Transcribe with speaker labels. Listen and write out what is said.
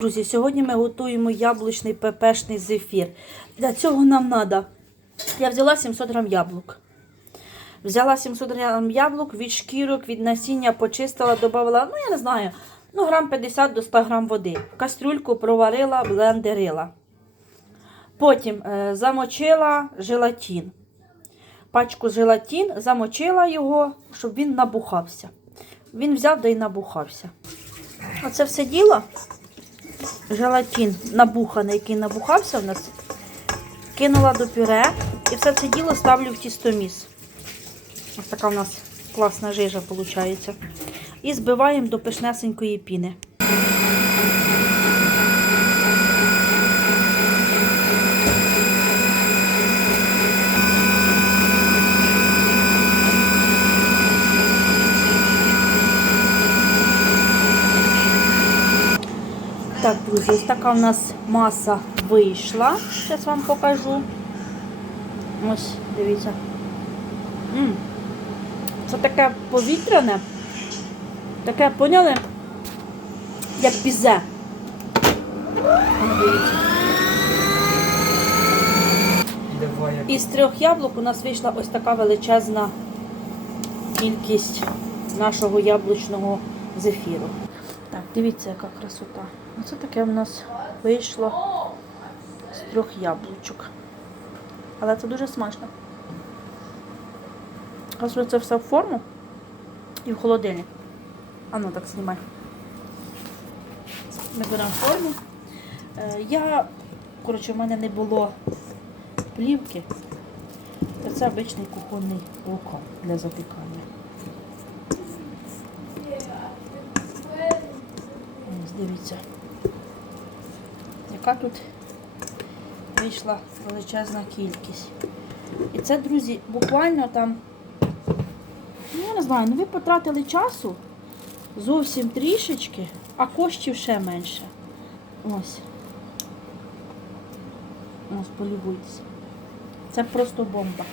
Speaker 1: Друзі, сьогодні ми готуємо яблучний пепешний зефір. Для цього нам треба. Я взяла 700 грам яблук. Взяла 700 грам яблук від шкірок, від насіння, почистила, додала, ну я не знаю, ну грам 50 до 100 грам води. Кастрюльку проварила, блендерила. Потім е, замочила желатин. Пачку желатин, замочила його, щоб він набухався. Він взяв да й набухався. Оце все діло желатин набуханий, який набухався в нас, кинула до пюре і все це діло ставлю в тістоміс. Ось така у нас класна жижа виходить. І збиваємо до пишнесенької піни. Так, друзі, ось така у нас маса вийшла. Зараз вам покажу. Ось, дивіться. М. Це таке повітряне. Таке, поняли? Як Дивіться. Із трьох яблук у нас вийшла ось така величезна кількість нашого яблучного зефіру. Дивіться, яка красота. Оце таке в нас вийшло з трьох яблучок. Але це дуже смачно. Кажу, це все в форму і в холодильник. А ну так знімай. Ми беремо форму. Е, Я, коротше, в мене не було плівки. Це обичний кухонний луком для запікання. Ось дивіться, яка тут вийшла величезна кількість. І це, друзі, буквально там, ну я не знаю, ну ви потратили часу зовсім трішечки, а коштів ще менше. Ось. Ось, полюбуйтесь. Це просто бомба.